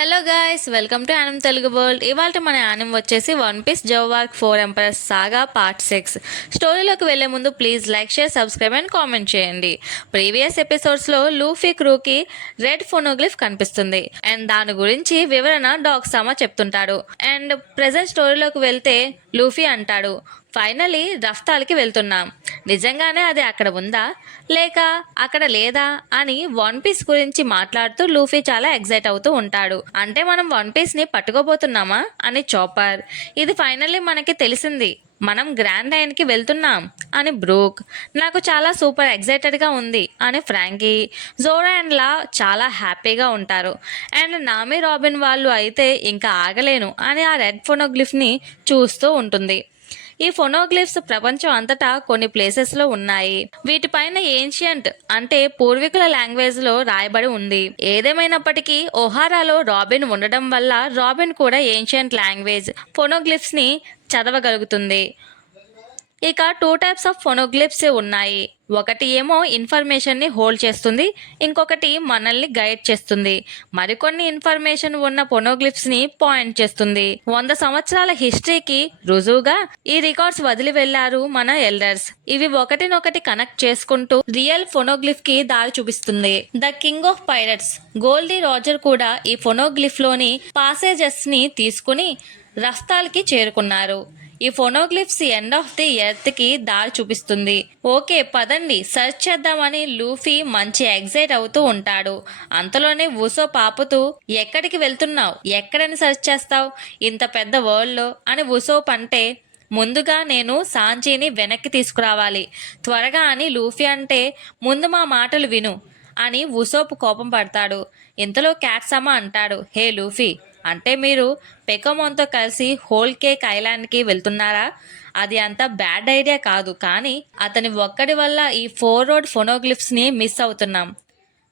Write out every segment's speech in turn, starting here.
Hello guys, welcome to anime Telugu world. ఇవాళ మన anime వచ్చేసి వన్ పీస్ జోవార్క్ 4 ఎంపరర్స్ సాగా part 6. స్టోరీలోకి వెళ్లే ముందు please like, share, subscribe and comment చేయండి. ప్రీవియస్ ఎపిసోడ్స్లో లూఫీ క్రూకి రెడ్ ఫోనోగ్లిఫ్ కనిపిస్తుంది అండ్ దాని గురించి వివరణ డాగ్ సామా చెప్తుంటాడు. అండ్ ప్రెజెంట్ స్టోరీలోకి వెళ్తే లూఫీ అంటాడు, ఫైనలీ రఫ్తాల్కి వెళ్తున్నాం. నిజంగానే అది అక్కడ ఉందా లేక అక్కడ లేదా అని వన్ పీస్ గురించి మాట్లాడుతూ లూఫీ చాలా ఎగ్జైట్ అవుతూ ఉంటాడు. అంటే మనం వన్ పీస్ ని పట్టుకోబోతున్నామా అని చాపర్. ఇది ఫైనల్లీ మనకి తెలిసింది, మనం గ్రాండ్ లైన్ కి వెళ్తున్నాం అని బ్రూక్. నాకు చాలా సూపర్ ఎగ్జైటెడ్ గా ఉంది అని ఫ్రాంకీ. జోరా అండ్ లా చాలా హ్యాపీగా ఉంటారు. అండ్ నామి రాబిన్ వాళ్ళు అయితే ఇంకా ఆగలేను అని ఆ రెడ్ ఫోనోగ్లిఫ్ ని చూస్తూ ఉంటుంది. ఈ ఫోనోగ్లిఫ్స్ ప్రపంచం అంతటా కొన్ని ప్లేసెస్లో ఉన్నాయి. వీటిపైన ఏన్షియంట్ అంటే పూర్వీకుల లాంగ్వేజ్లో రాయబడి ఉంది. ఏదేమైనప్పటికీ ఒహారాలో రాబిన్ ఉండడం వల్ల రాబిన్ కూడా ఏన్షియంట్ లాంగ్వేజ్ ఫోనోగ్లిఫ్స్ని చదవగలుగుతుంది. ఇక 2 టైప్స్ ఆఫ్ ఫోనోగ్లిఫ్స్ ఉన్నాయి. ఒకటి ఏమో ఇన్ఫర్మేషన్ని హోల్డ్ చేస్తుంది, ఇంకొకటి మనల్ని గైడ్ చేస్తుంది. మరికొన్ని ఇన్ఫర్మేషన్ ఉన్న ఫోనోగ్లిఫ్స్ని పాయింట్ చేస్తుంది. 100 సంవత్సరాల హిస్టరీకి రుజువుగా ఈ రికార్డ్స్ వదిలి వెళ్లారు మన ఎల్డర్స్. ఇవి ఒకటినొకటి కనెక్ట్ చేసుకుంటూ రియల్ ఫోనోగ్లిఫ్ కి దారి చూపిస్తుంది. The king of pirates Gol D Roger కూడా ఈ ఫోనోగ్లిఫ్ లోని పాసేజెస్ ని తీసుకుని రఫ్తాల్కి చేరుకున్నారు. ఈ ఫోనోగ్లిఫ్స్ ఎండ్ ఆఫ్ ది ఎర్త్ కి దారి చూపిస్తుంది. ఓకే పదండి సెర్చ్ చేద్దామని లూఫీ మంచి ఎగ్జైట్ అవుతూ ఉంటాడు. అంతలోనే వుసో పాపుతూ, ఎక్కడికి వెళ్తున్నావు, ఎక్కడని సెర్చ్ చేస్తావు ఇంత పెద్ద వరల్డ్ లో అని వుసోప్ అంటే, ముందుగా నేను సాంజీని వెనక్కి తీసుకురావాలి త్వరగా అని లూఫీ అంటే, ముందు మా మాటలు విను అని వుసోప్ కోపం పడతాడు. ఇంతలో క్యాట్సామా అంటాడు, హే లూఫీ, అంటే మీరు పెకోమోన్తో కలిసి హోల్ కేక్ ఐలాండ్కి వెళ్తున్నారా? అది అంత బ్యాడ్ ఐడియా కాదు, కానీ అతని ఒక్కడి వల్ల ఈ 4 రోడ్ ఫోనోగ్లిఫ్స్ని మిస్ అవుతున్నాం.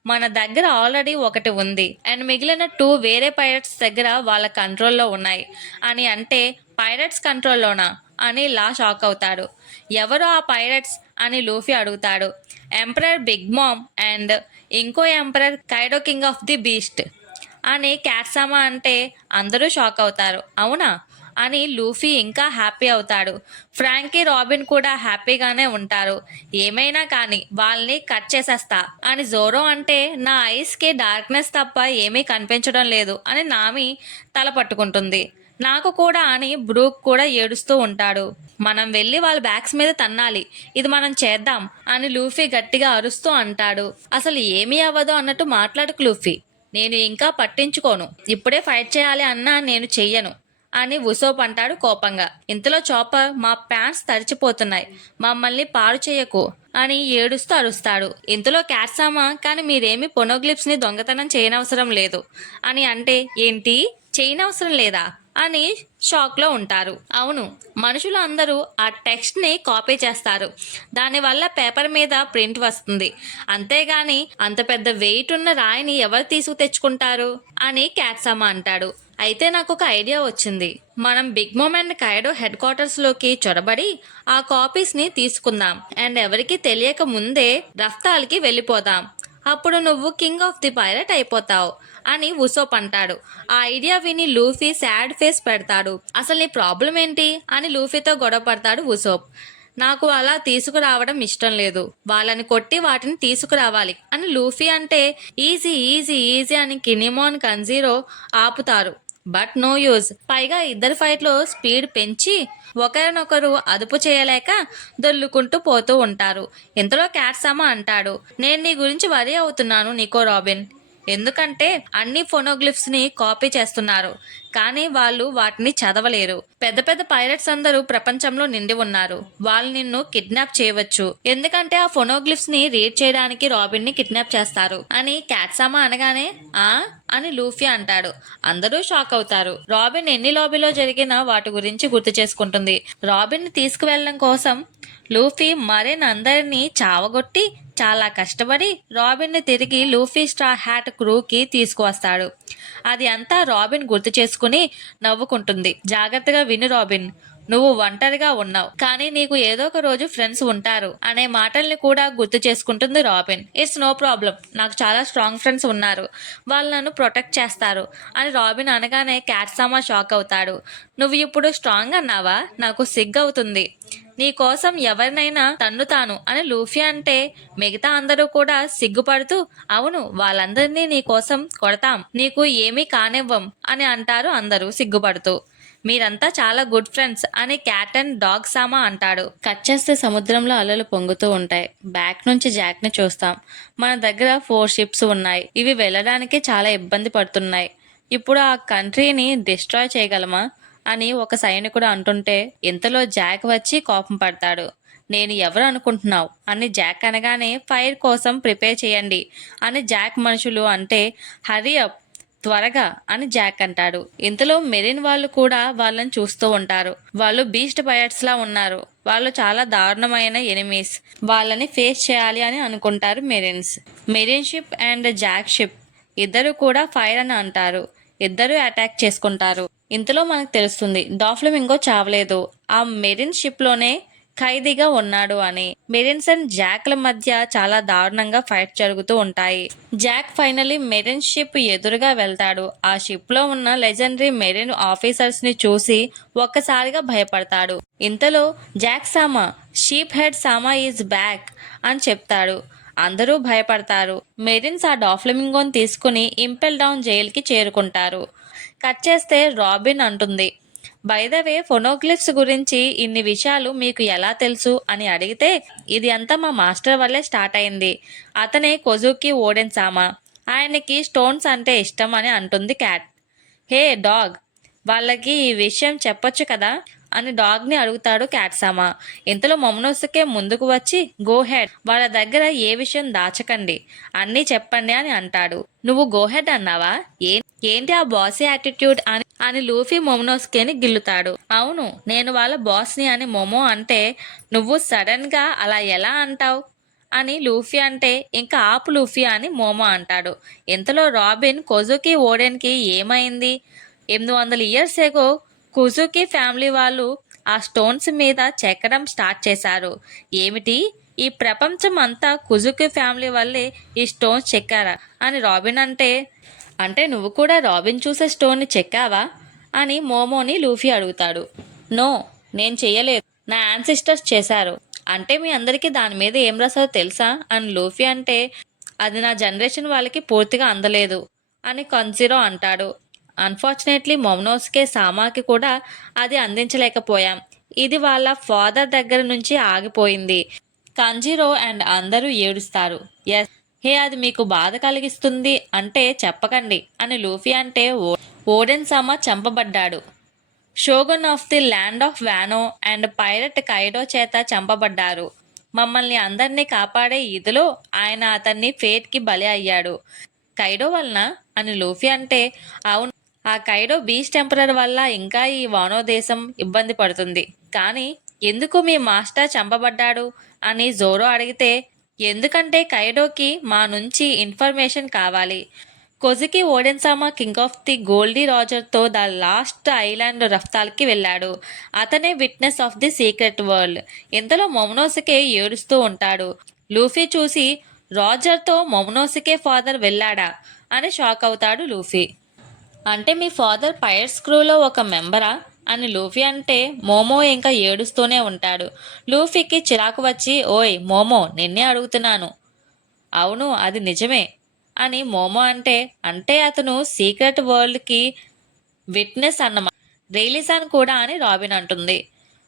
మన దగ్గర ఆల్రెడీ ఒకటి ఉంది అండ్ మిగిలిన 2 వేరే పైరట్స్ దగ్గర వాళ్ళ కంట్రోల్లో ఉన్నాయి అని అంటే, పైరట్స్ కంట్రోల్లోనా అని లా షాక్ అవుతాడు. ఎవరు ఆ పైరట్స్ అని లూఫీ అడుగుతాడు. ఎంపరర్ బిగ్ మామ్ అండ్ ఇంకో emperor Kaido king of the beast అని క్యాట్సామా అంటే అందరూ షాక్ అవుతారు. అవునా అని లూఫీ ఇంకా హ్యాపీ అవుతాడు. ఫ్రాంకీ, రాబిన్ కూడా హ్యాపీగానే ఉంటారు. ఏమైనా కానీ వాళ్ళని కట్ చేసేస్తా అని జోరో అంటే, నా ఐస్కి డార్క్నెస్ తప్ప ఏమీ కనిపించడం లేదు అని నామి తల పట్టుకుంటుంది. నాకు కూడా అని బ్రూక్ కూడా ఏడుస్తూ ఉంటాడు. మనం వెళ్ళి వాళ్ళ బ్యాగ్స్ మీద తన్నాలి, ఇది మనం చేద్దాం అని లూఫీ గట్టిగా అరుస్తూ అంటాడు. అసలు ఏమీ అవ్వదు అన్నట్టు మాట్లాడుకు లూఫీ, నేను ఇంకా పట్టించుకోను, ఇప్పుడే ఫైట్ చేయాలి అన్నా నేను చెయ్యను అని వుసోప్ అంటాడు కోపంగా. ఇంతలో చాపర్, మా ప్యాంట్స్ తడిచిపోతున్నాయి, మమ్మల్ని పాడు చేయకు అని ఏడుస్తూ అరుస్తాడు. ఇంతలో క్యాట్సామా, కానీ మీరేమి ఫోనోగ్లిఫ్స్ ని దొంగతనం చేయనవసరం లేదు అని అంటే, ఏంటి చేయనవసరం లేదా అని షాక్లో ఉంటారు. అవును, మనుషులు అందరూ ఆ టెక్స్ట్ని కాపీ చేస్తారు, దానివల్ల పేపర్ మీద ప్రింట్ వస్తుంది, అంతేగాని అంత పెద్ద వెయిట్ ఉన్న రాయిని ఎవరు తీసుకు తెచ్చుకుంటారు అని క్యాట్సామా అంటాడు. అయితే నాకు ఒక ఐడియా వచ్చింది, మనం బిగ్ మామ్ అండ్ కైడో హెడ్ క్వార్టర్స్లోకి చొరబడి ఆ కాపీస్ని తీసుకుందాం అండ్ ఎవరికి తెలియక ముందే రఫ్తాల్కి వెళ్ళిపోదాం. అప్పుడు నువ్వు కింగ్ ఆఫ్ ది పైరట్ అయిపోతావు అని వుసోప్ అంటాడు. ఆ ఐడియా విని లూఫీ సాడ్ ఫేస్ పెడతాడు. అసలు నీ ప్రాబ్లం ఏంటి అని లూఫీతో గొడవ పడతాడు వుసోప్. నాకు అలా తీసుకురావడం ఇష్టం లేదు, వాళ్ళని కొట్టి వాటిని తీసుకురావాలి అని లూఫీ అంటే, ఈజీ ఈజీ ఈజీ అని కినిమోన్, కన్జీరో ఆపుతారు. But no use. పైగా ఇద్దరు ఫైట్లో స్పీడ్ పెంచి ఒకరినొకరు అదుపు చేయలేక దొల్లుకుంటూ పోతూ ఉంటారు. ఇంతలో క్యాట్సామా అంటాడు, నేను నీ గురించి వరీ అవుతున్నాను నికో రాబిన్, ఎందుకంటే అన్ని ఫోనోగ్లిఫ్స్ ని కాపీ చేస్తున్నారు కానీ వాళ్ళు వాటిని చదవలేరు. పెద్ద పెద్ద పైరట్స్ అందరూ ప్రపంచంలో నిండి ఉన్నారు, వాళ్ళు నిన్ను కిడ్నాప్ చేయవచ్చు, ఎందుకంటే ఆ ఫోనోగ్లిఫ్స్ ని రీడ్ చేయడానికి రాబిన్ ని కిడ్నాప్ చేస్తారు అని క్యాట్సామా అనగానే, ఆ అని లూఫీ అంటాడు. అందరూ షాక్ అవుతారు. రాబిన్ ఎన్ని లాబీలో జరిగిన వాటి గురించి గుర్తు చేసుకుంటుంది. రాబిన్ ని తీసుకువెళ్ళడం కోసం లూఫీ మరిన్ అందరినీ చావగొట్టి చాలా కష్టపడి రాబిన్ ని తిరిగి లూఫీ స్ట్రా హ్యాట్ క్రూకి తీసుకువస్తాడు. అది అంతా రాబిన్ గుర్తు చేసుకుని నవ్వుకుంటుంది. జాగ్రత్తగా విను రాబిన్, నువ్వు ఒంటరిగా ఉన్నావు, కానీ నీకు ఏదో ఒక రోజు ఫ్రెండ్స్ ఉంటారు అనే మాటల్ని కూడా గుర్తు చేసుకుంటుంది రాబిన్. ఇట్స్ నో ప్రాబ్లం, నాకు చాలా స్ట్రాంగ్ ఫ్రెండ్స్ ఉన్నారు, వాళ్ళు నన్ను ప్రొటెక్ట్ చేస్తారు అని రాబిన్ అనగానే క్యాట్సామా షాక్ అవుతాడు. నువ్వు ఇప్పుడు స్ట్రాంగ్ అన్నావా, నాకు సిగ్గవుతుంది. నీ కోసం ఎవరినైనా తన్నుతాను అని లూఫీ అంటే మిగతా అందరూ కూడా సిగ్గుపడుతూ అవును, వాళ్ళందరినీ నీ కోసం కొడతాం, నీకు ఏమీ కానివ్వం అని అంటారు అందరూ సిగ్గుపడుతూ. మీరంతా చాలా గుడ్ ఫ్రెండ్స్ అని క్యాట్ అండ్ డాగ్ సామా అంటాడు. కట్ చేస్తే సముద్రంలో అలలు పొంగుతూ ఉంటాయి. బ్యాక్ నుంచి జాక్ ని చూస్తాం. మన దగ్గర 4 షిప్స్ ఉన్నాయి, ఇవి వెళ్ళడానికి చాలా ఇబ్బంది పడుతున్నాయి. ఇప్పుడు ఆ కంట్రీని డిస్ట్రాయ్ చేయగలమా అని ఒక సైనికుడు అంటుంటే ఇంతలో జాక్ వచ్చి కోపం పడతాడు. నేను ఎవరు అనుకుంటున్నావు అని జాక్ అనగానే ఫైర్ కోసం ప్రిపేర్ చేయండి అని జాక్ మనుషులు అంటే హరీ అప్, త్వరగా అని జాక్ అంటాడు. ఇంతలో మెరిన్ వాళ్ళు కూడా వాళ్ళని చూస్తూ ఉంటారు. వాళ్ళు బీస్ట్ పైరట్స్ లా ఉన్నారు, వాళ్ళు చాలా దారుణమైన ఎనిమీస్, వాళ్ళని ఫేస్ చేయాలి అని అనుకుంటారు marines. Marine ship and Jack ship ఇద్దరు కూడా ఫైర్ అని అంటారు. ఇద్దరు అటాక్ చేసుకుంటారు. ఇంతలో మనకు తెలుస్తుంది డాఫ్లమింగో చావలేదు, ఆ మెరిన్ షిప్ లోనే ఖైదీగా ఉన్నాడు అని. మెరిన్స్ అండ్ జాక్ల మధ్య చాలా దారుణంగా ఫైట్ జరుగుతూ ఉంటాయి. జాక్ ఫైనలీ మెరిన్ షిప్ ఎదురుగా వెళ్తాడు. ఆ షిప్ లో ఉన్న లెజెండరీ మెరిన్ ఆఫీసర్స్ ని చూసి ఒక్కసారిగా భయపడతాడు. ఇంతలో Jack Sama, sheep head Sama is back అని చెప్తాడు. అందరూ భయపడతారు. మెరిన్స్ ఆ డాఫ్లమింగోని తీసుకుని ఇంపెల్ డౌన్ జైలుకి చేరుకుంటారు. కట్ చేస్తే రాబిన్ అంటుంది, బై ద వే ఫోనోగ్లిఫ్స్ గురించి ఇన్ని విషయాలు మీకు ఎలా తెలుసు అని అడిగితే ఇది అంతా మా మాస్టర్ వల్లే స్టార్ట్ అయింది, అతనే కొజుకి ఓడెన్ సామా, ఆయనకి స్టోన్స్ అంటే ఇష్టం అని అంటుంది క్యాట్. హే డాగ్, వాళ్ళకి ఈ విషయం చెప్పొచ్చు కదా అని డాగ్ ని అడుగుతాడు క్యాట్సామా. ఇంతలో మొమనోసుకే ముందుకు వచ్చి గో హెడ్, వాళ్ళ దగ్గర ఏ విషయం దాచకండి, అన్నీ చెప్పండి అని అంటాడు. నువ్వు గో హెడ్ అన్నావా, ఏంటి ఆ బాసీ యాటిట్యూడ్ అని అని లూఫీ మొమనోస్కేని గిల్లుతాడు. అవును, నేను వాళ్ళ బాస్ని అని మొమో అంటే నువ్వు సడన్ గా అలా ఎలా అంటావు అని లూఫీ అంటే ఇంకా ఆపు లూఫీ అని మోమో అంటాడు. ఇంతలో రాబిన్ కొజుకి ఓడెన్కి ఏమైంది, 800 ఇయర్స్ ఎగో కుజుకి ఫ్యామిలీ వాళ్ళు ఆ స్టోన్స్ మీద చెక్కడం స్టార్ట్ చేశారు. ఏమిటి, ఈ ప్రపంచం అంతా కుజుకి ఫ్యామిలీ వల్లే ఈ స్టోన్స్ చెక్కారా అని రాబిన్ అంటే నువ్వు కూడా రాబిన్ చూసే స్టోన్ని చెక్కావా అని మోమోని లూఫీ అడుగుతాడు. నో, నేను చెయ్యలేదు, నా యాన్సిస్టర్స్ చేశారు. అంటే మీ అందరికీ దాని మీద ఏం రాసారో తెలుసా అని లూఫీ అంటే అది నా జనరేషన్ వాళ్ళకి పూర్తిగా అందలేదు అని కన్సిరో అంటాడు. అన్ఫార్చునేట్లీ మొమనోస్కే సామాకి కూడా అది అందించలేకపోయాం, ఇది వాళ్ళ ఫాదర్ దగ్గర నుంచి ఆగిపోయింది. కంజిరో అండ్ అందరూ ఏడుస్తారు. ఎస్, హే అది మీకు బాధ కలిగిస్తుంది అంటే చెప్పకండి అని లూఫీ అంటే ఓడెన్ సామా చంపబడ్డాడు. Shogun of the land of Wano and pirate Kaido చేత చంపబడ్డారు. మమ్మల్ని అందరినీ కాపాడే ఇదిలో ఆయన అతన్ని ఫేట్ కి బలి అయ్యాడు. కైడో వలన అని లూఫీ అంటే అవును, ఆ కైడో బీస్ట్ టెంపరర్ వల్ల ఇంకా ఈ వానో దేశం ఇబ్బంది పడుతుంది. కానీ ఎందుకు మీ మాస్టర్ చంపబడ్డాడు అని జోరో అడిగితే ఎందుకంటే కైడోకి మా నుంచి ఇన్ఫర్మేషన్ కావాలి. కొజుకి ఓడెన్సామా కింగ్ ఆఫ్ ది గోల్డీ రాజర్తో ద లాస్ట్ ఐలాండ్ రఫ్తాల్కి వెళ్ళాడు. అతనే witness of the secret world. ఇంతలో మొమనోసుకే ఏడుస్తూ ఉంటాడు. లూఫీ చూసి రాజర్తో మొమనోసుకే ఫాదర్ వెళ్ళాడా అని షాక్ అవుతాడు లూఫీ. అంటే మీ ఫాదర్ పైరట్స్ క్రూలో ఒక మెంబరా అని లూఫీ అంటే మోమో ఇంకా ఏడుస్తూనే ఉంటాడు. లూఫీకి చిరాకు వచ్చి ఓయ్ మోమో, నిన్నే అడుగుతున్నాను. అవును, అది నిజమే అని మోమో అంటే అతను సీక్రెట్ వరల్డ్కి విట్నెస్ అన్నమాట, రియలిజాన్ కూడా అని రాబిన్ అంటుంది.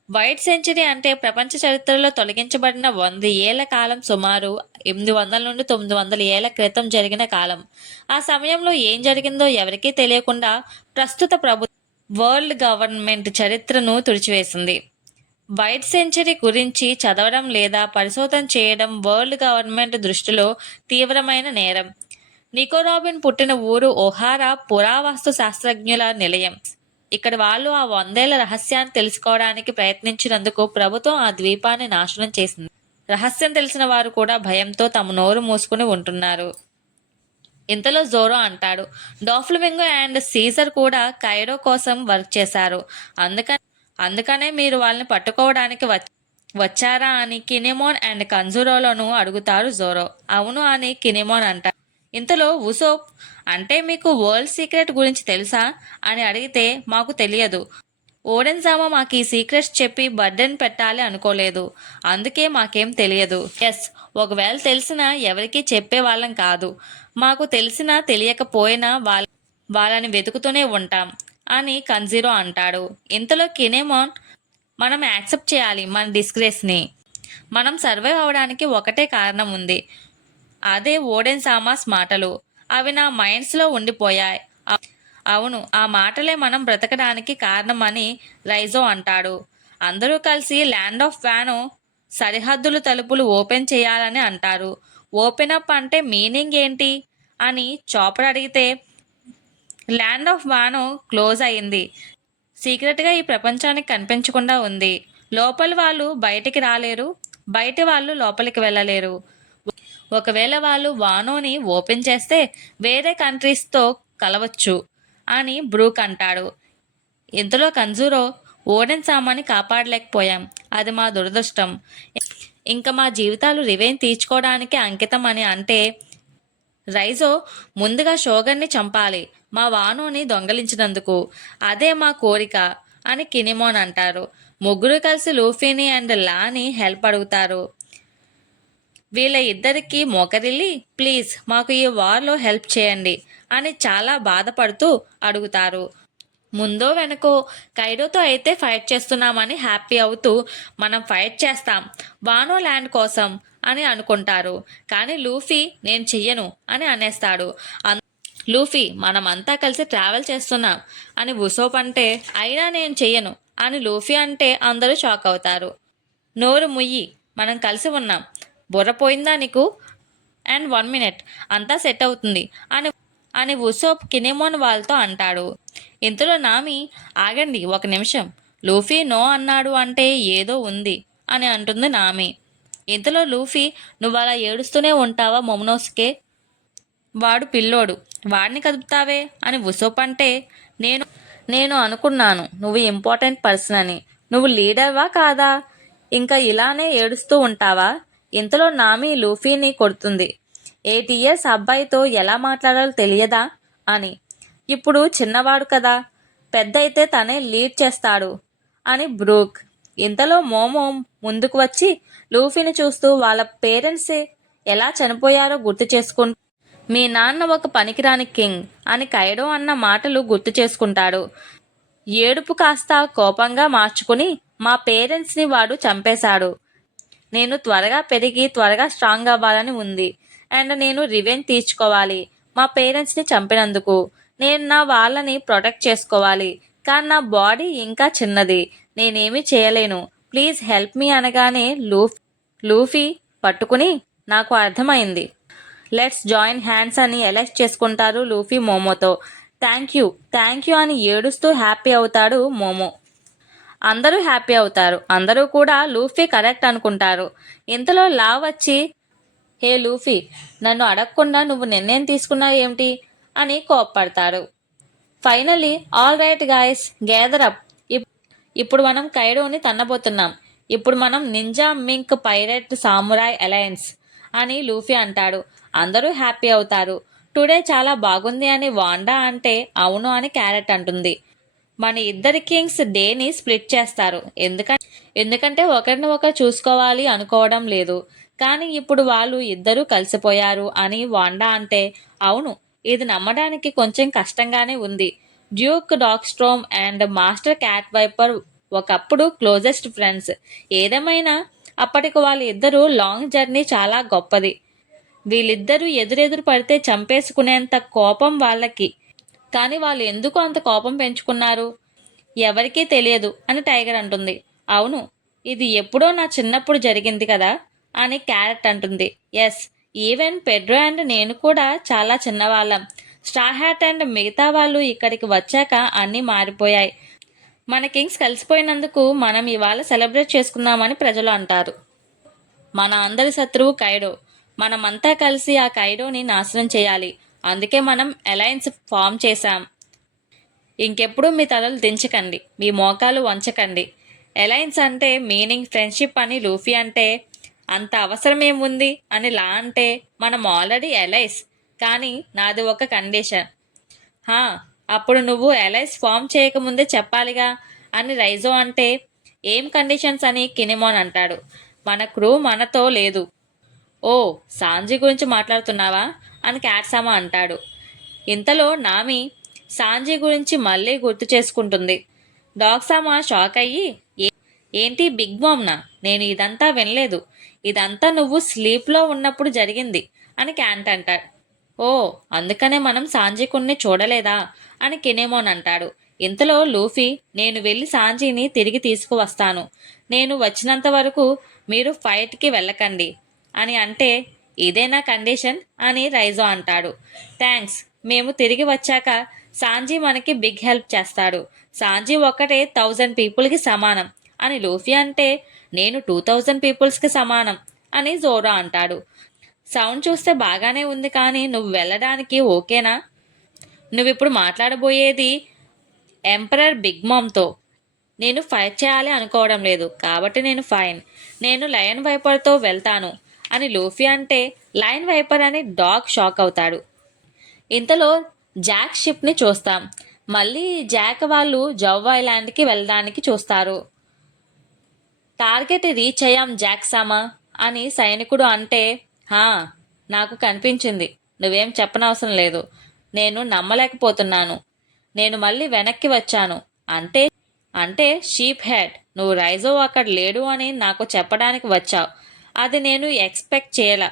వైట్ సెంచరీ అంటే ప్రపంచ చరిత్రలో తొలగించబడిన 100 ఏళ్ల కాలం, సుమారు 800 నుండి 900 ఏళ్ల క్రితం జరిగిన కాలం. ఆ సమయంలో ఏం జరిగిందో ఎవరికీ తెలియకుండా ప్రస్తుత వరల్డ్ గవర్నమెంట్ చరిత్రను తుడిచివేసింది. వైట్ సెంచరీ గురించి చదవడం లేదా పరిశోధన చేయడం వరల్డ్ గవర్నమెంట్ దృష్టిలో తీవ్రమైన నేరం. నికో రాబిన్ పుట్టిన ఊరు ఒహారా పురావస్తు శాస్త్రజ్ఞుల నిలయం. ఇక్కడ వాళ్ళు ఆ 100 ఏళ్ల రహస్యాన్ని తెలుసుకోవడానికి ప్రయత్నించినందుకు ప్రభుత్వం ఆ ద్వీపాన్ని నాశనం చేసింది. రహస్యం తెలిసిన వారు కూడా భయంతో తమ నోరు మూసుకుని ఉంటున్నారు. ఇంతలో జోరో అంటాడు, డాఫ్లమింగో అండ్ సీజర్ కూడా కైడో కోసం వర్క్ చేశారు, అందుకని అందుకనే మీరు వాళ్ళని పట్టుకోవడానికి వచ్చారా అని కినెమోన్ అండ్ కన్జురోలను అడుగుతారు జోరో. అవును అని కినెమోన్ అంటారు. ఇంతలో ఉసోప్, అంటే మీకు వరల్డ్ సీక్రెట్ గురించి తెలుసా అని అడిగితే, మాకు తెలియదు. ఓడెన్జామా మాకు ఈ సీక్రెట్స్ చెప్పి బర్డెన్ పెట్టాలి అనుకోలేదు. అందుకే మాకేం తెలియదు. ఎస్, ఒకవేళ తెలిసినా ఎవరికీ చెప్పేవాళ్ళం కాదు. మాకు తెలిసినా తెలియకపోయినా వాళ్ళని వెతుకుతూనే ఉంటాం అని కన్జీరో అంటాడు. ఇంతలో కినెమోన్, మనం యాక్సెప్ట్ చేయాలి మన డిస్గ్రేస్ని. మనం సర్వైవ్ అవడానికి ఒకటే కారణం ఉంది, అదే ఓడెన్ సామాస్ మాటలు. అవి నా మైండ్స్లో ఉండిపోయాయి. అవును, ఆ మాటలే మనం బ్రతకడానికి కారణమని రైజో అంటాడు. అందరూ కలిసి ల్యాండ్ ఆఫ్ వానో సరిహద్దులు తలుపులు ఓపెన్ చేయాలని అంటారు. ఓపెన్ అప్ అంటే మీనింగ్ ఏంటి అని చాపర్ అడిగితే, ల్యాండ్ ఆఫ్ వానో క్లోజ్ అయింది, సీక్రెట్గా ఈ ప్రపంచానికి కనిపించకుండా ఉంది. లోపలి వాళ్ళు బయటికి రాలేరు, బయటి వాళ్ళు లోపలికి వెళ్ళలేరు. ఒకవేళ వాళ్ళు వానోని ఓపెన్ చేస్తే వేరే కంట్రీస్తో కలవచ్చు అని బ్రూక్ అంటాడు. ఇంతలో కన్జూరో, ఓడెన్ సామాన్ని కాపాడలేకపోయాం, అది మా దురదృష్టం. ఇంకా మా జీవితాలు రివెంజ్ తీర్చుకోవడానికి అంకితం అని అంటే, రైజో, ముందుగా షోగన్ని చంపాలి మా వానోని దొంగలించినందుకు, అదే మా కోరిక అని కినిమోన్ అంటారు. ముగ్గురు కలిసి లూఫీని అండ్ లాని హెల్ప్ అడుగుతారు. వీళ్ళ ఇద్దరికి మోకరిల్లి, ప్లీజ్ మాకు ఈ వార్లో హెల్ప్ చేయండి అని చాలా బాధపడుతూ అడుగుతారు. ముందో వెనకో కైడోతో అయితే ఫైట్ చేస్తున్నామని హ్యాపీ అవుతూ, మనం ఫైట్ చేస్తాం వానో ల్యాండ్ కోసం అని అనుకుంటారు. కానీ లూఫీ, నేను చెయ్యను అని అనేస్తాడు. లూఫీ, మనమంతా కలిసి ట్రావెల్ చేస్తున్నాం అని ఉసోప్ అంటే, అయినా నేను చెయ్యను అని లూఫీ అంటే అందరూ షాక్ అవుతారు. నోరు ముయ్యి, మనం కలిసి ఉన్నాం, బుర్ర పోయిందా నీకు? అండ్ 1 minute అంతా సెట్ అవుతుంది అని అని ఉసోప్ కినెమోన్ వాళ్ళతో అంటాడు. ఇంతలో నామి, ఆగండి 1 నిమిషం, లూఫీ నో అన్నాడు అంటే ఏదో ఉంది అని అంటుంది నామి. ఇంతలో లూఫీ, నువ్వు అలా ఏడుస్తూనే ఉంటావా మొమనోస్కే, వాడు పిల్లోడు, వాడిని కదుపుతావే అని ఉసోప్ అంటే, నేను నేను అనుకున్నాను నువ్వు ఇంపార్టెంట్ పర్సన్ అని. నువ్వు లీడర్వా కాదా? ఇంకా ఇలానే ఏడుస్తూ ఉంటావా? ఇంతలో నామి లూఫీని కొడుతుంది. 8 years అబ్బాయితో ఎలా మాట్లాడాలో తెలియదా అని. ఇప్పుడు చిన్నవాడు కదా, పెద్ద అయితే తనే లీడ్ చేస్తాడు అని బ్రూక్. ఇంతలో మోమో ముందుకు వచ్చి లూఫీని చూస్తూ వాళ్ళ పేరెంట్స్ ఎలా చనిపోయారో గుర్తు చేసుకుంటూ, మీ నాన్న ఒక పనికిరాని కింగ్ అని కైడో అన్న మాటలు గుర్తు చేసుకుంటాడు. ఏడుపు కాస్త కోపంగా మార్చుకుని, మా పేరెంట్స్ని వాడు చంపేశాడు. నేను త్వరగా పెరిగి త్వరగా స్ట్రాంగ్ అవ్వాలని ఉంది. అండ్ నేను రివెంజ్ తీర్చుకోవాలి మా పేరెంట్స్ని చంపినందుకు. నేను నా వాళ్ళని ప్రొటెక్ట్ చేసుకోవాలి. కానీ నా బాడీ ఇంకా చిన్నది, నేనేమీ చేయలేను, ప్లీజ్ హెల్ప్ మీ అనగానే లూఫీ పట్టుకుని, నాకు అర్థమైంది, లెట్స్ జాయిన్ హ్యాండ్స్ అని ఎలెక్ట్ చేసుకుంటారు లూఫీ మోమోతో. థ్యాంక్ యూ అని ఏడుస్తూ హ్యాపీ అవుతాడు మోమో. అందరూ హ్యాపీ అవుతారు. అందరూ కూడా లూఫీ కరెక్ట్ అనుకుంటారు. ఇంతలో లా వచ్చి, హే లూఫీ, నన్ను అడగకుండా నువ్వు నిర్ణయం తీసుకున్నావు ఏమిటి అని కోప్పడతాడు. Finally, all right guys, gather up, ఇప్పుడు మనం కైడోని తన్నబోతున్నాం. ఇప్పుడు మనం ninja mink pirate samurai alliance అని లూఫీ అంటాడు. అందరూ హ్యాపీ అవుతారు. టుడే చాలా బాగుంది అని వాండా అంటే, అవును అని క్యారెట్ అంటుంది. మన ఇద్దరి కింగ్స్ డేని స్ప్లిట్ చేస్తారు, ఎందుకంటే ఒకరిని ఒకరు చూసుకోవాలి అనుకోవడం లేదు. కానీ ఇప్పుడు వాళ్ళు ఇద్దరూ కలిసిపోయారు అని వాండా అంటే, అవును, ఇది నమ్మడానికి కొంచెం కష్టంగానే ఉంది. Duke Dogstorm and Master Cat Viper ఒకప్పుడు క్లోజెస్ట్ ఫ్రెండ్స్. ఏదేమైనా అప్పటికి వాళ్ళ ఇద్దరు లాంగ్ జర్నీ చాలా గొప్పది. వీళ్ళిద్దరూ ఎదురెదురు పడితే చంపేసుకునేంత కోపం వాళ్ళకి. కానీ వాళ్ళు ఎందుకు అంత కోపం పెంచుకున్నారు ఎవరికీ తెలియదు అని టైగర్ అంటుంది. అవును, ఇది ఎప్పుడో నా చిన్నప్పుడు జరిగింది కదా అని క్యారెట్ అంటుంది. ఎస్, ఈవెన్ పెడ్రో అండ్ నేను కూడా చాలా చిన్నవాళ్ళం. స్ట్రా హ్యాట్ అండ్ మిగతా వాళ్ళు ఇక్కడికి వచ్చాక అన్నీ మారిపోయాయి. మన కింగ్స్ కలిసిపోయినందుకు మనం ఇవాళ సెలబ్రేట్ చేసుకుందామని ప్రజలు అంటారు. మన అందరి శత్రువు కైడో. మనమంతా కలిసి ఆ కైడోని నాశనం చేయాలి. అందుకే మనం అలయన్స్ ఫామ్ చేశాం. ఇంకెప్పుడు మీ తలలు దించకండి, మీ మోకాలు వంచకండి. అలయన్స్ అంటే మీనింగ్ ఫ్రెండ్షిప్ అని లూఫీ అంటే, అంత అవసరం ఏముంది అని లా అంటే, మనం ఆల్రెడీ ఎలైస్. కానీ నాది ఒక కండిషన్. హా, అప్పుడు నువ్వు ఎలైస్ ఫామ్ చేయకముందే చెప్పాలిగా అని రైజో అంటే, ఏం కండిషన్స్ అని కినిమోన్ అంటాడు. మన క్రూ మనతో లేదు. ఓ, సాంజీ గురించి మాట్లాడుతున్నావా అని క్యాట్సామా అంటాడు. ఇంతలో నామి సాంజీ గురించి మళ్ళీ గుర్తు చేసుకుంటుంది. డాగ్సామా షాక్ అయ్యి, ఏంటి బిగ్ బామ్నా? నేను ఇదంతా వినలేదు. ఇదంతా నువ్వు స్లీప్లో ఉన్నప్పుడు జరిగింది అని క్యాంట్ అంటాడు. ఓ, అందుకనే మనం సాంజీకుణ్ణి చూడలేదా అని కినేమోన్ అంటాడు. ఇంతలో లూఫీ, నేను వెళ్ళి సాంజీని తిరిగి తీసుకువస్తాను. నేను వచ్చినంత వరకు మీరు ఫైట్కి వెళ్ళకండి అని అంటే, ఇదేనా కండిషన్ అని రైజో అంటాడు. థ్యాంక్స్, మేము తిరిగి వచ్చాక సాంజీ మనకి బిగ్ హెల్ప్ చేస్తాడు. సాంజీ ఒక్కటే 1000 పీపుల్కి సమానం అని లూఫీ అంటే, నేను 2000 పీపుల్స్కి సమానం అని జోరో అంటాడు. సౌండ్ చూస్తే బాగానే ఉంది, కానీ నువ్వు వెళ్ళడానికి ఓకేనా? నువ్విప్పుడు మాట్లాడబోయేది ఎంపరర్ బిగ్ మామ్తో. నేను ఫైట్ చేయాలి అనుకోవడం లేదు, కాబట్టి నేను ఫైన్. నేను లయన్ వైపర్తో వెళ్తాను అని లూఫీ అంటే, లయన్ వైపర్ అని డాగ్ షాక్ అవుతాడు. ఇంతలో జాక్ షిప్ని చూస్తాం. మళ్ళీ జాక్ వాళ్ళు జవ్ ఐలాండ్కి వెళ్ళడానికి చూస్తారు. టార్గెట్ రీచ్ అయ్యాం జాక్సామా అని సైనికుడు అంటే, హా, నాకు కనిపించింది. నువ్వేం చెప్పనవసరం లేదు. నేను నమ్మలేకపోతున్నాను. నేను మళ్ళీ వెనక్కి వచ్చాను. అంటే అంటే షీప్ హెడ్, నువ్వు రైజో అక్కడ లేడు అని నాకు చెప్పడానికి వచ్చావు. అది నేను ఎక్స్పెక్ట్ చేయలా.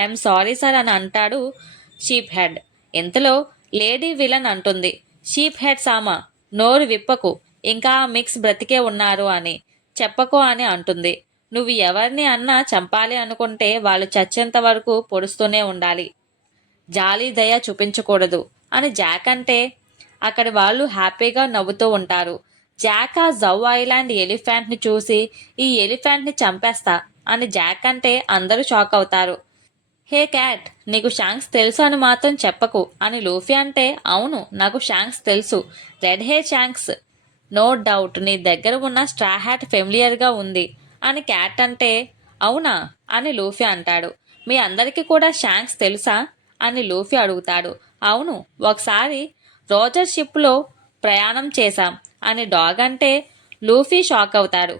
ఐఎమ్ సారీ సార్ అని అంటాడు షీప్ హెడ్. ఇంతలో లేడీ విలన్ అంటుంది, షీప్ హెడ్ సామా, నోరు విప్పకు, ఇంకా మిక్స్ బ్రతికే ఉన్నారు అని చెప్పకో అని అంటుంది. నువ్వు ఎవరిని అన్నా చంపాలి అనుకుంటే వాళ్ళు చచ్చేంత వరకు పొడుస్తూనే ఉండాలి. జాలి దయ చూపించకూడదు అని జాక్ అంటే, అక్కడి వాళ్ళు హ్యాపీగా నవ్వుతూ ఉంటారు. జాక్ ఆ జవ్ ఐలాండ్ ఎలిఫెంట్ని చూసి, ఈ ఎలిఫెంట్ని చంపేస్తా అని జాక్ అంటే అందరూ షాక్ అవుతారు. హే క్యాట్, నీకు షాంక్స్ తెలుసు అని మాత్రం చెప్పకు అని లూఫీ అంటే, అవును, నాకు షాంక్స్ తెలుసు. Red hair Shanks. No doubt నీ దగ్గర ఉన్న స్ట్రా హ్యాట్ ఫెమిలియర్గా ఉంది అని క్యాట్ అంటే, అవునా అని లూఫీ అంటాడు. మీ అందరికీ కూడా షాంక్స్ తెలుసా అని లూఫీ అడుగుతాడు. అవును, ఒకసారి రోజర్ షిప్లో ప్రయాణం చేశాం అని డాగ్ అంటే, లూఫీ షాక్ అవుతాడు.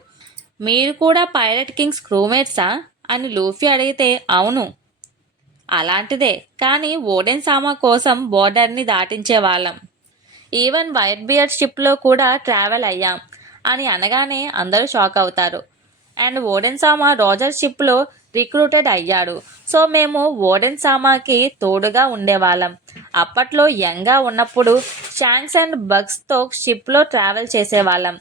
మీరు కూడా పైలట్ కింగ్స్ క్రూమేట్సా అని లూఫీ అడిగితే, అవును, అలాంటిదే, కానీ ఓడెన్ సామా కోసం బోర్డర్ని దాటించే వాళ్ళం. ఈవెన్ వైట్ బియర్డ్ షిప్లో కూడా ట్రావెల్ అయ్యాం అని అనగానే అందరూ షాక్ అవుతారు. అండ్ ఓడెన్ సామా రోజర్ షిప్లో రిక్రూటెడ్ అయ్యాడు. సో మేము ఓడెన్ సామాకి తోడుగా ఉండేవాళ్ళం. అప్పట్లో యంగ్గా ఉన్నప్పుడు షాంక్స్ అండ్ బగ్స్తో షిప్లో ట్రావెల్ చేసేవాళ్ళం.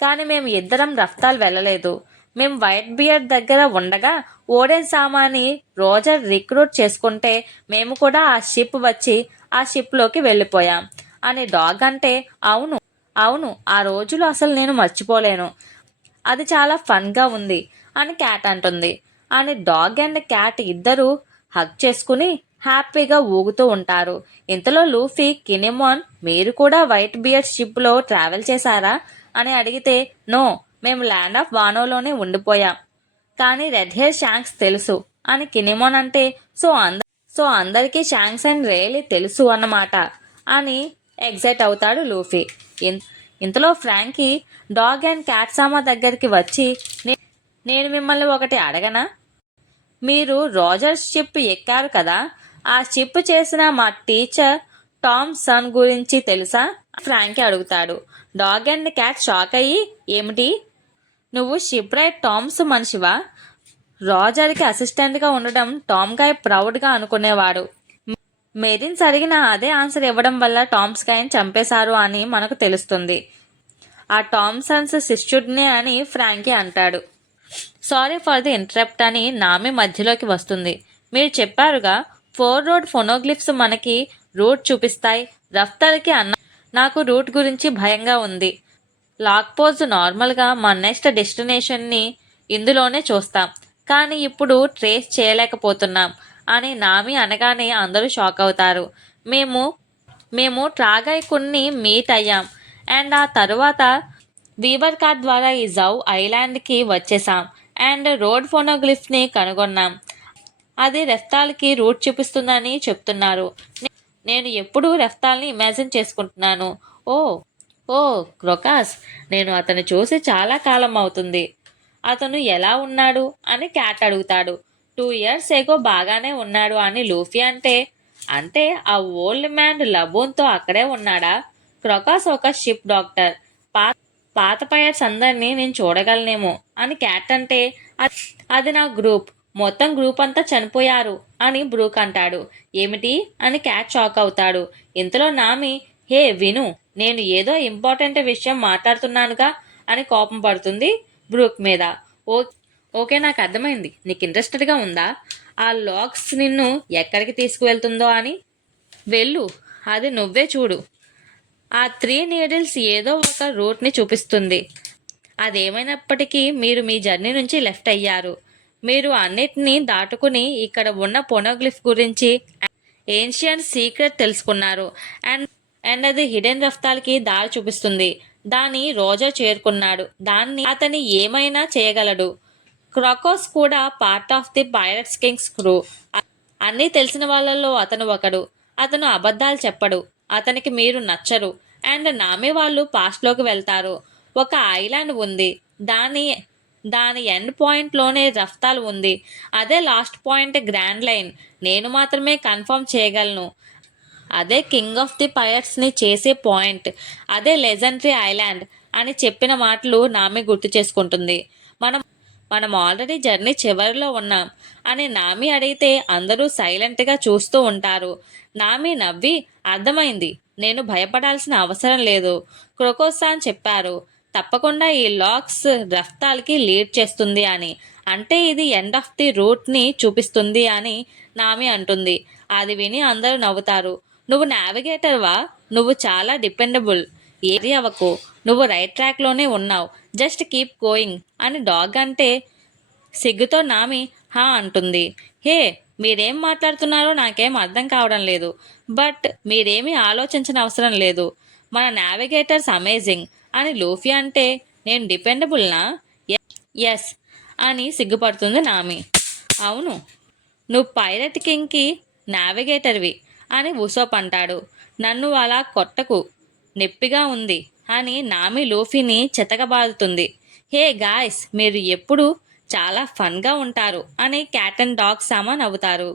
కానీ మేము ఇద్దరం రఫ్తాల్ వెళ్ళలేదు. మేము వైట్ బియర్డ్ దగ్గర ఉండగా ఓడెన్ సామాని రోజర్ రిక్రూట్ చేసుకుంటే మేము కూడా ఆ షిప్ వచ్చి ఆ షిప్లోకి వెళ్ళిపోయాం అని డాగ్ అంటే, అవును అవును, ఆ రోజులు అసలు నేను మర్చిపోలేను. అది చాలా ఫన్గా ఉంది అని క్యాట్ అంటుంది. అని డాగ్ అండ్ క్యాట్ ఇద్దరు హగ్ చేసుకుని హ్యాపీగా ఊగుతూ ఉంటారు. ఇంతలో లూఫీ, కినిమోన్, మీరు కూడా వైట్ బియర్డ్ షిప్లో ట్రావెల్ చేశారా అని అడిగితే, నో, మేము ల్యాండ్ ఆఫ్ వానోలోనే ఉండిపోయాం. కానీ రెడ్ హెయిర్ షాంక్స్ తెలుసు అని కినిమోన్ అంటే, సో అందరికీ షాంక్స్ అండ్ రేలీ తెలుసు అన్నమాట అని ఎగ్జైట్ అవుతాడు లూఫీ. ఇంతలో ఫ్రాంకీ డాగ్ అండ్ క్యాట్సామా దగ్గరికి వచ్చి, నేను మిమ్మల్ని ఒకటి అడగనా? మీరు రోజర్ షిప్ ఎక్కారు కదా, ఆ షిప్ చేసిన మా టీచర్ టామ్ సన్ గురించి తెలుసా? ఫ్రాంకీ అడుగుతాడు. డాగ్ అండ్ క్యాట్ షాక్ అయ్యి, ఏమిటి, నువ్వు షిప్ రైట్ టామ్స్ మనిషివా? రోజర్కి అసిస్టెంట్గా ఉండడం టామ్ గాయ్ ప్రౌడ్గా అనుకునేవాడు. మెరిన్స్ అడిగిన అదే ఆన్సర్ ఇవ్వడం వల్ల టామ్స్ గాయని చంపేశారు అని మనకు తెలుస్తుంది. ఆ టామ్సన్స్ శిష్యుడినే అని ఫ్రాంకీ అంటాడు. సారీ ఫర్ ది ఇంటరప్ట్ అని నామి మధ్యలోకి వస్తుంది. మీరు చెప్పారుగా 4 రోడ్ ఫోనోగ్లిఫ్స్ మనకి రూట్ చూపిస్తాయి. రఫ్తాల్కి అన్న, నాకు రూట్ గురించి భయంగా ఉంది. లాక్ పోజ్ నార్మల్గా మా నెక్స్ట్ డెస్టినేషన్ని ఇందులోనే చూస్తాం, కానీ ఇప్పుడు ట్రేస్ చేయలేకపోతున్నాం అని నామి అనగానే అందరూ షాక్ అవుతారు. మేము మేము ట్రాగైకున్ని మీట్ అయ్యాం అండ్ ఆ తర్వాత వీవర్ కార్ ద్వారా ఈ జౌ ఐలాండ్కి వచ్చేసాం అండ్ రోడ్ ఫోనోగ్లిఫ్ని కనుగొన్నాం. అది రెఫ్తాల్కి రూట్ చూపిస్తుందని చెప్తున్నారు. నేను ఎప్పుడూ రెఫ్తాల్ని ఇమాజిన్ చేసుకుంటున్నాను. ఓ ఓ క్రొకాస్, నేను అతను చూసి చాలా కాలం అవుతుంది. అతను ఎలా ఉన్నాడు అని క్యాట్ అడుగుతాడు. 2 years ఎగో బాగానే ఉన్నాడు అని లూఫీ అంటే, అంటే ఆ ఓల్డ్ మ్యాన్ లబూన్తో అక్కడే ఉన్నాడా? క్రొకాస్ ఒక షిప్ డాక్టర్. పాత పైరట్స్ అందరినీ నేను చూడగలనేమో అని క్యాట్ అంటే, అది నా గ్రూప్, మొత్తం గ్రూప్ అంతా చనిపోయారు అని బ్రూక్ అంటాడు. ఏమిటి అని క్యాట్ షాక్ అవుతాడు. ఇంతలో నామి, హే విను, నేను ఏదో ఇంపార్టెంట్ విషయం మాట్లాడుతున్నానుగా అని కోపం పడుతుంది బ్రూక్ మీద. ఓకే, నాకు అర్థమైంది. నీకు ఇంట్రెస్టెడ్గా ఉందా ఆ లాక్స్ నిన్ను ఎక్కడికి తీసుకువెళ్తుందో అని? వెళ్ళు, అది నువ్వే చూడు. ఆ 3 needles ఏదో ఒక రూట్ని చూపిస్తుంది. అదేమైనప్పటికీ మీరు మీ జర్నీ నుంచి లెఫ్ట్ అయ్యారు. మీరు అన్నిటినీ దాటుకుని ఇక్కడ ఉన్న పొనోగ్లిఫ్ గురించి ఏన్షియన్ సీక్రెట్ తెలుసుకున్నారు అండ్ అది హిడెన్ రఫ్తాల్కి దారి చూపిస్తుంది. దాన్ని రోజర్ చేరుకున్నాడు. దాన్ని అతని ఏమైనా చేయగలడు. క్రాకోస్ కూడా part of the pirates Kings crew. అన్నీ తెలిసిన వాళ్ళల్లో అతను ఒకడు. అతను అబద్ధాలు చెప్పడు. అతనికి మీరు నచ్చరు అండ్ నామే వాళ్ళు పాస్ట్లోకి వెళ్తారు. ఒక ఐలాండ్ ఉంది. దాని ఎండ్ పాయింట్లోనే రఫ్తాల్ ఉంది. అదే లాస్ట్ పాయింట్ గ్రాండ్ లైన్. నేను మాత్రమే కన్ఫర్మ్ చేయగలను. అదే కింగ్ ఆఫ్ ది పైరట్స్ని చేసే పాయింట్. అదే లెజెండరీ ఐలాండ్ అని చెప్పిన మాటలు నామి గుర్తు చేసుకుంటుంది. మనం ఆల్రెడీ జర్నీ చివరిలో ఉన్నాం అని నామి అడిగితే అందరూ సైలెంట్గా చూస్తూ ఉంటారు. నామి నవ్వి, అర్థమైంది, నేను భయపడాల్సిన అవసరం లేదు. క్రొకోసాన్ చెప్పారు తప్పకుండా ఈ లాక్స్ రఫ్తాల్కి లీడ్ చేస్తుంది అని. అంటే ఇది ఎండ్ ఆఫ్ ది రూట్ని చూపిస్తుంది అని నామి అంటుంది. అది విని అందరూ నవ్వుతారు. నువ్వు నావిగేటర్వా? నువ్వు చాలా డిపెండబుల్. ఏది అవ్వకు, నువ్వు రైట్ ట్రాక్లోనే ఉన్నావు. జస్ట్ కీప్ గోయింగ్ అని డాగ్ అంటే సిగ్గుతో నామి హా అంటుంది. హే, మీరేం మాట్లాడుతున్నారో నాకేం అర్థం కావడం లేదు. బట్ మీరేమీ ఆలోచించిన అవసరం లేదు. మన నావిగేటర్స్ అమేజింగ్ అని లూఫీ అంటే, నేను డిపెండబుల్నా? ఎస్ అని సిగ్గుపడుతుంది నామి. అవును, నువ్వు పైరట్ కింగ్కి నావిగేటర్వి అని ఉసోప్ అంటాడు. నన్ను అలా కొట్టకు, నొప్పిగా ఉంది అని నామి లూఫీని చెతకబాదుతుంది. హే గాయ్స్, మీరు ఎప్పుడు చాలా ఫన్గా ఉంటారు అని క్యాట్ అండ్ డాగ్ సామాన్ అవుతారు.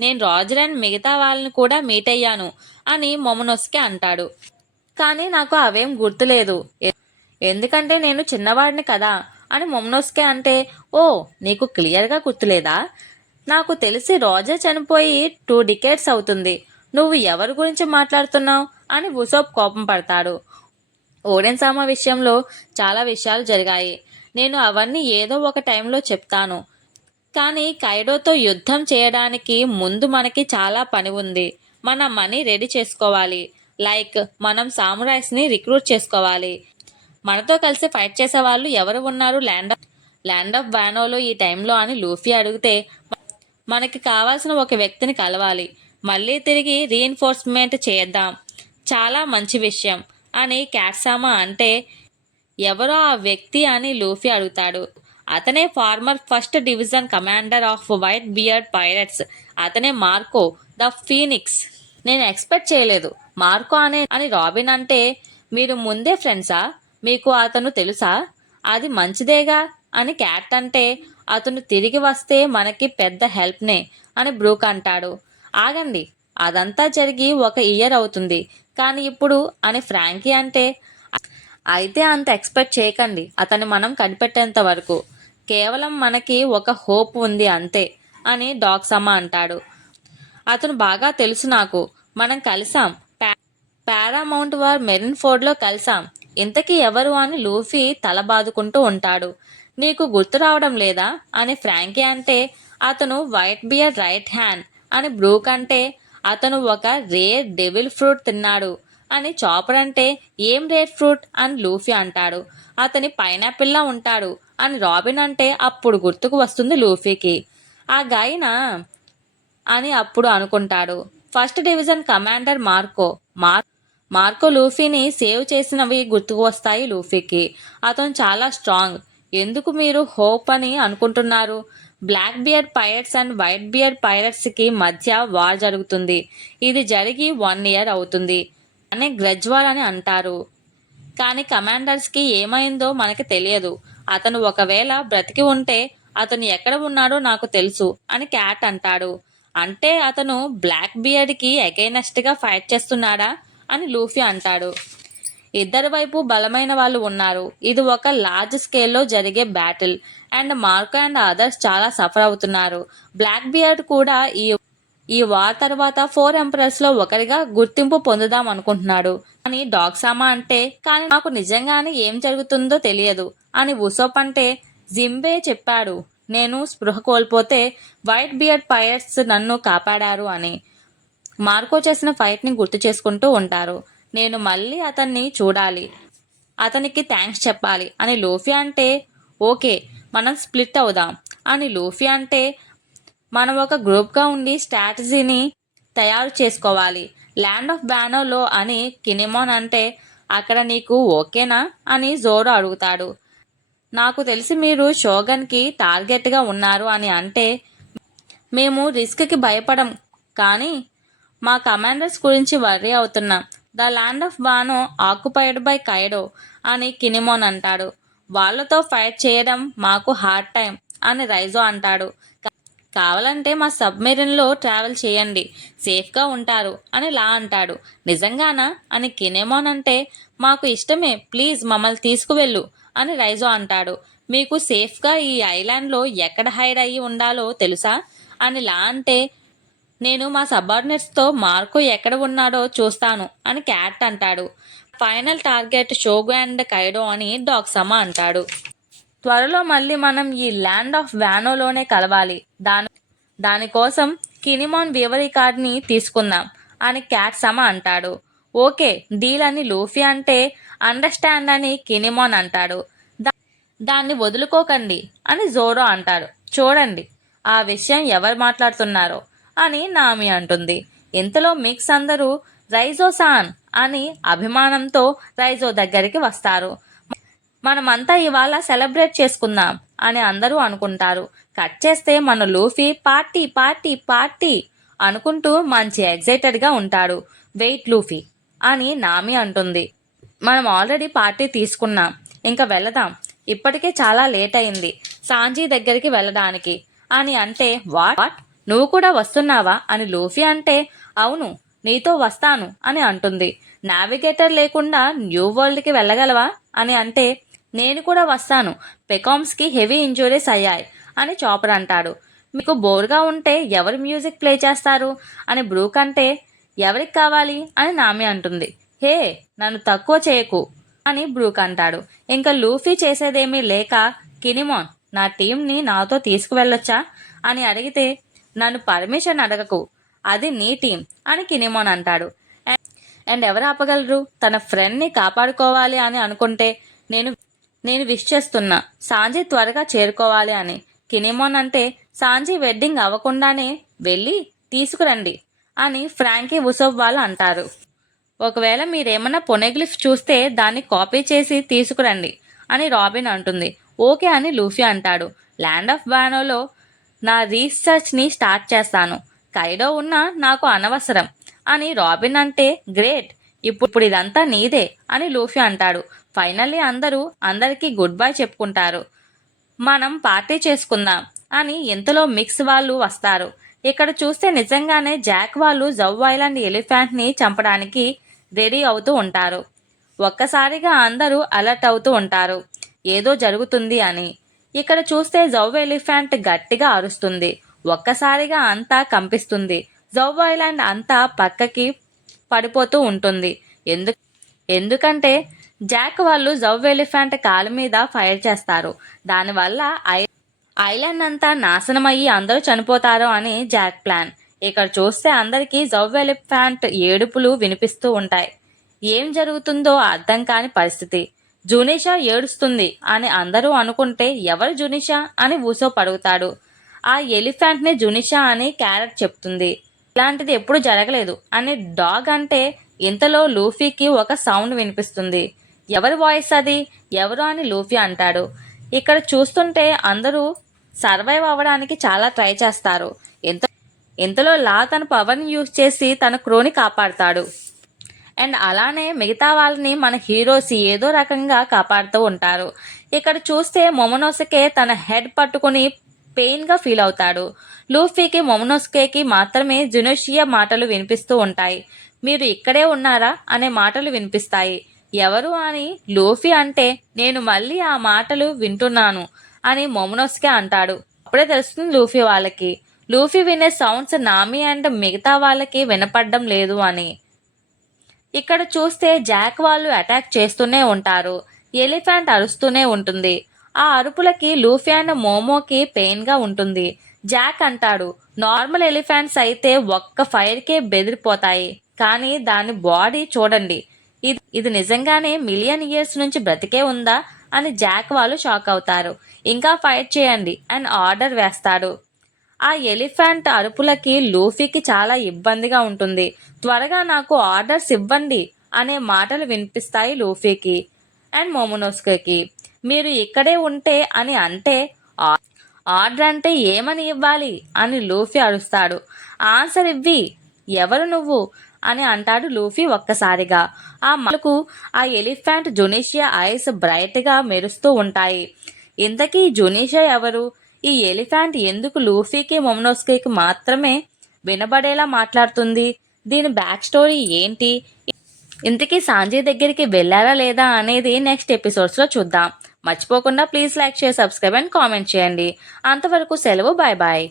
నేను రాజర్ అండ్ మిగతా వాళ్ళని కూడా మీట్ అయ్యాను అని మొమనోస్కే అంటాడు. కానీ నాకు అవేం గుర్తులేదు, ఎందుకంటే నేను చిన్నవాడిని కదా అని మొమనోస్కే అంటే, ఓ, నీకు క్లియర్గా గుర్తులేదా? నాకు తెలిసి రోజర్ చనిపోయి 2 decades అవుతుంది. నువ్వు ఎవరి గురించి మాట్లాడుతున్నావు అని ఉసోప్ కోపం పడతాడు. ఓడెన్ సామా విషయంలో చాలా విషయాలు జరిగాయి. నేను అవన్నీ ఏదో ఒక టైంలో చెప్తాను. కానీ కైడోతో యుద్ధం చేయడానికి ముందు మనకి చాలా పని ఉంది. మన మనీ రెడీ చేసుకోవాలి. లైక్ మనం సామురాయ్స్ని రిక్రూట్ చేసుకోవాలి. మనతో కలిసి ఫైట్ చేసే వాళ్ళు ఎవరు ఉన్నారు ల్యాండ్ ఆఫ్ వానోలో ఈ టైంలో అని లూఫీ అడిగితే, మనకి కావాల్సిన ఒక వ్యక్తిని కలవాలి. మళ్ళీ తిరిగి రీఎన్ఫోర్స్మెంట్ చేద్దాం. చాలా మంచి విషయం అని క్యాట్సామా అంటే, ఎవరో ఆ వ్యక్తి అని లూఫీ అడుగుతాడు. అతనే former first division commander of white beard pirates. అతనే మార్కో ద ఫీనిక్స్. నేను ఎక్స్పెక్ట్ చేయలేదు మార్కో అని రాబిన్ అంటే, మీరు ముందే ఫ్రెండ్సా? మీకు అతను తెలుసా? అది మంచిదేగా అని క్యాట్ అంటే, అతను తిరిగి వస్తే మనకి పెద్ద హెల్ప్నే అని బ్రూక్ అంటాడు. ఆగండి, అదంతా జరిగి 1 year అవుతుంది కానీ ఇప్పుడు అని ఫ్రాంకీ అంటే, అయితే అంత ఎక్స్పెక్ట్ చేయకండి. అతన్ని మనం కనిపెట్టేంత వరకు కేవలం మనకి ఒక హోప్ ఉంది అంతే అని డాగ్ సమ్మా అంటాడు. అతను బాగా తెలుసు నాకు. మనం కలిసాం, పారామౌంట్ వార్ మెరిన్ ఫోర్డ్లో కలిసాం. ఇంతకీ ఎవరు అని లూఫీ తల బాదుకుంటూ ఉంటాడు. నీకు గుర్తు రావడం లేదా అని ఫ్రాంకీ అంటే, అతను వైట్ బియర్ రైట్ హ్యాండ్ అని బ్రూక్ అంటే, అతను ఒక రేర్ డెవిల్ ఫ్రూట్ తిన్నాడు అని చాపర్ అంటే, ఏం రేర్ ఫ్రూట్ అని లూఫీ అంటాడు. అతని పైనాపిల్లా ఉంటాడు అని రాబిన్ అంటే, అప్పుడు గుర్తుకు వస్తుంది లూఫీకి. ఆ గాయన అని అప్పుడు అనుకుంటాడు. First division commander Marco Marco లూఫీని సేవ్ చేసినవి గుర్తుకు వస్తాయి లూఫీకి. అతను చాలా స్ట్రాంగ్. ఎందుకు మీరు హోప్ అని అనుకుంటున్నారు? Blackbeard pirates and Whitebeard పైరట్స్కి మధ్య వార్ జరుగుతుంది. ఇది జరిగి 1 year అవుతుంది అనే గ్రడ్జ్ వార్ అని అంటారు. కానీ కమాండర్స్కి ఏమైందో మనకి తెలియదు. అతను ఒకవేళ బ్రతికి ఉంటే అతను ఎక్కడ ఉన్నాడో నాకు తెలుసు అని క్యాట్ అంటాడు. అంటే అతను బ్లాక్ బియర్డ్కి అగైనెస్ట్గా ఫైట్ చేస్తున్నాడా అని లూఫీ అంటాడు. ఇద్దరి వైపు బలమైన వాళ్ళు ఉన్నారు. ఇది ఒక లార్జ్ స్కేల్లో జరిగే battle and Marco and others చాలా సఫర్ అవుతున్నారు. బ్లాక్ బియర్డ్ కూడా ఈ వార్ తర్వాత 4 emperors లో ఒకరిగా గుర్తింపు పొందుదాం అనుకుంటున్నాడు అని డాగ్సామా అంటే, కానీ నాకు నిజంగానే ఏం జరుగుతుందో తెలియదు అని ఉసోప్ అంటే, జింబే చెప్పాడు నేను స్పృహ కోల్పోతే వైట్ బియర్డ్ పైరట్స్ నన్ను కాపాడారు అని. మార్కో చేసిన ఫైట్ని గుర్తు చేసుకుంటూ ఉంటారు. నేను మళ్ళీ అతన్ని చూడాలి, అతనికి థ్యాంక్స్ చెప్పాలి అని లూఫీ అంటే, ఓకే మనం స్ప్లిట్ అవుదాం అని లూఫీ అంటే, మనం ఒక గ్రూప్గా ఉండి స్ట్రాటజీని తయారు చేసుకోవాలి ల్యాండ్ ఆఫ్ బ్యానోలో అని కినిమాన్ అంటే, అక్కడ నీకు ఓకేనా అని జోరో అడుగుతాడు. నాకు తెలిసి మీరు షోగన్కి టార్గెట్గా ఉన్నారు అని అంటే, మేము రిస్క్కి భయపడం కానీ మా కమాండర్స్ గురించి వర్రీ అవుతున్నాం. The land of Wano occupied by Kaido అని కినిమోన్ అంటాడు. వాళ్ళతో ఫైట్ చేయడం మాకు హార్డ్ టైం అని రైజో అంటాడు. కావాలంటే మా సబ్మెరీన్లో ట్రావెల్ చేయండి, సేఫ్గా ఉంటారు అని లా అంటాడు. నిజంగానా అని కినెమోన్ అంటే, మాకు ఇష్టమే, ప్లీజ్ మమ్మల్ని తీసుకువెళ్ళు అని రైజో అంటాడు. మీకు సేఫ్గా ఈ ఐలాండ్లో ఎక్కడ హైడ్ అయ్యి ఉండాలో తెలుసా అని లా అంటే, నేను మా సబార్డినేట్స్తో మార్కో ఎక్కడ ఉన్నాడో చూస్తాను అని క్యాట్ అంటాడు. ఫైనల్ టార్గెట్ షోగు అండ్ కైడో అని డాగ్సామా అంటాడు. త్వరలో మళ్ళీ మనం ఈ ల్యాండ్ ఆఫ్ వ్యానోలోనే కలవాలి. దానికోసం కినిమాన్ వివరీ కార్డ్ని తీసుకుందాం అని క్యాట్ సమా అంటాడు. ఓకే డీల్ అని లూఫీ అంటే, అండర్స్టాండ్ అని కినిమాన్ అంటాడు. దాన్ని వదులుకోకండి అని జోరో అంటాడు. చూడండి ఆ విషయం ఎవరు మాట్లాడుతున్నారో అని నామి అంటుంది. ఇంతలో మిక్స్ అందరూ రైజో సాన్ అని అభిమానంతో రైజో దగ్గరికి వస్తారు. మనమంతా ఇవాళ సెలబ్రేట్ చేసుకుందాం అని అందరూ అనుకుంటారు. కట్ చేస్తే మన లూఫీ పార్టీ పార్టీ పార్టీ అనుకుంటూ మంచి ఎగ్జైటెడ్గా ఉంటాడు. వెయిట్ లూఫీ అని నామి అంటుంది. మనం ఆల్రెడీ పార్టీ తీసుకున్నాం, ఇంకా వెళదాం, ఇప్పటికే చాలా లేట్ అయింది సాంజీ దగ్గరికి వెళ్ళడానికి అని అంటే, వాట్ నువ్వు కూడా వస్తున్నావా అని లూఫీ అంటే, అవును నీతో వస్తాను అని అంటుంది. నావిగేటర్ లేకుండా న్యూ వరల్డ్కి వెళ్ళగలవా అని అంటే, నేను కూడా వస్తాను, పెకామ్స్కి హెవీ ఇంజురీస్ అయ్యాయి అని చాపర్ అంటాడు. మీకు బోర్గా ఉంటే ఎవరు మ్యూజిక్ ప్లే చేస్తారు అని బ్రూక్ అంటే, ఎవరికి కావాలి అని నామి అంటుంది. హే నన్ను తక్కువ చేయకు అని బ్రూక్ అంటాడు. ఇంకా లూఫీ చేసేదేమీ లేక, కినిమాన్ నా టీంని నాతో తీసుకువెళ్ళొచ్చా అని అడిగితే, నన్ను పర్మిషన్ అడగకు, అది నీ టీం అని కినిమాన్ అంటాడు. అండ్ ఎవరు ఆపగలరు? తన ఫ్రెండ్ని కాపాడుకోవాలి అని అనుకుంటే, నేను విష్ చేస్తున్నా సాంజీ త్వరగా చేరుకోవాలి అని. కినిమోన్ అంటే, సాంజీ వెడ్డింగ్ అవ్వకుండానే వెళ్ళి తీసుకురండి అని ఫ్రాంకీ ఉసోప్ వాళ్ళు అంటారు. ఒకవేళ మీరేమన్నా పొనెగ్లిఫ్ చూస్తే దాన్ని కాపీ చేసి తీసుకురండి అని రాబిన్ అంటుంది. ఓకే అని లూఫీ అంటాడు. ల్యాండ్ ఆఫ్ బానోలో నా రీసెర్చ్ని స్టార్ట్ చేస్తాను, కైడో ఉన్నా నాకు అనవసరం అని రాబిన్ అంటే, గ్రేట్ ఇప్పుడు ఇదంతా నీదే అని లూఫీ అంటాడు. ఫైనల్లీ అందరికీ గుడ్ బై చెప్పుకుంటారు. మనం పార్టీ చేసుకుందాం అని ఇంతలో మిక్స్ వాళ్ళు వస్తారు. ఇక్కడ చూస్తే నిజంగానే జాక్ వాళ్ళు జవ్ ఐలాండ్ ఎలిఫెంట్ని చంపడానికి రెడీ అవుతూ ఉంటారు. ఒక్కసారిగా అందరూ అలర్ట్ అవుతూ ఉంటారు ఏదో జరుగుతుంది అని. ఇక్కడ చూస్తే జవ్ ఎలిఫెంట్ గట్టిగా అరుస్తుంది. ఒక్కసారిగా అంతా కంపిస్తుంది. జవ్ ఐలాండ్ అంతా పక్కకి పడిపోతూ ఉంటుంది. ఎందుకంటే జాక్ వాళ్ళు జవ్ ఎలిఫెంట్ కాలు మీద ఫైర్ చేస్తారు. దానివల్ల ఐలాండ్ అంతా నాశనమయ్యి అందరూ చనిపోతారు అని జాక్ ప్లాన్. ఇక్కడ చూస్తే అందరికీ జవ్ ఎలిఫెంట్ ఏడుపులు వినిపిస్తూ ఉంటాయి. ఏం జరుగుతుందో అర్థం కాని పరిస్థితి. జునిషా ఏడుస్తుంది అని అందరూ అనుకుంటే, ఎవరు జునిషా అని ఊసోప్ అడుగుతాడు. ఆ ఎలిఫెంట్ని జునిషా అని క్యారెట్ చెప్తుంది. ఇలాంటిది ఎప్పుడు జరగలేదు అని డాగ్ అంటే, ఇంతలో లూఫీకి ఒక సౌండ్ వినిపిస్తుంది. ఎవరి వాయిస్ అది? ఎవరు అని లూఫీ అంటాడు. ఇక్కడ చూస్తుంటే అందరూ సర్వైవ్ అవ్వడానికి చాలా ట్రై చేస్తారు. ఇంతలో లా తన పవర్ని యూజ్ చేసి తన క్రూని కాపాడతాడు. అండ్ అలానే మిగతా వాళ్ళని మన హీరోస్ ఏదో రకంగా కాపాడుతూ ఉంటారు. ఇక్కడ చూస్తే మొమోనోసుకే తన హెడ్ పట్టుకుని పెయిన్గా ఫీల్ అవుతాడు. లూఫీకి మొమోనోసుకేకి మాత్రమే జునోషియా మాటలు వినిపిస్తూ ఉంటాయి. మీరు ఇక్కడే ఉన్నారా అనే మాటలు వినిపిస్తాయి. ఎవరు అని లూఫీ అంటే నేను మళ్ళీ ఆ మాటలు వింటున్నాను అని మొమోనోసుకే అంటాడు. అప్పుడే తెలుస్తుంది లూఫీ వాళ్ళకి. లూఫీ వినే సౌండ్స్ నామి అండ్ మిగతా వాళ్ళకి వినపడడం లేదు అని. ఇక్కడ చూస్తే జాక్ వాళ్ళు అటాక్ చేస్తూనే ఉంటారు. ఎలిఫెంట్ అరుస్తూనే ఉంటుంది. ఆ అరుపులకి లూఫీ అండ్ మోమోకి పెయిన్గా ఉంటుంది. జాక్ అంటాడు, నార్మల్ ఎలిఫెంట్స్ అయితే ఒక్క ఫైర్కే బెదిరిపోతాయి, కానీ దాని బాడీ చూడండి, ఇది నిజంగానే మిలియన్ ఇయర్స్ నుంచి బ్రతికే ఉందా అని జాక్ వాళ్ళు షాక్ అవుతారు. ఇంకా ఫైట్ చేయండి అని ఆర్డర్ వేస్తాడు. ఆ ఎలిఫెంట్ అరుపులకి లూఫీకి చాలా ఇబ్బందిగా ఉంటుంది. త్వరగా నాకు ఆర్డర్స్ ఇవ్వండి అనే మాటలు వినిపిస్తాయి లూఫీకి అండ్ మోమోనోస్కి. మీరు ఇక్కడే ఉంటే అని అంటే ఆర్డర్ అంటే ఏమని ఇవ్వాలి అని లూఫీ అరుస్తాడు. ఆన్సర్ ఇవ్వి, ఎవరు నువ్వు అని అంటాడు లూఫీ ఒక్కసారిగా. ఆ మాటలకు ఆ ఎలిఫెంట్ జునీషియా ఐస్ బ్రైట్గా మెరుస్తూ ఉంటాయి. ఇంతకీ జునీషియా ఎవరు? ఈ ఎలిఫెంట్ ఎందుకు లూఫీకి మొమోనోస్కి మాత్రమే వినబడేలా మాట్లాడుతుంది? దీని బ్యాక్ స్టోరీ ఏంటి? ఇంతకీ సాంజీ దగ్గరికి వెళ్ళారా లేదా అనేది నెక్స్ట్ ఎపిసోడ్స్లో చూద్దాం. మర్చిపోకుండా please like, share, subscribe and comment చేయండి. అంతవరకు సెలవు, బాయ్ బాయ్.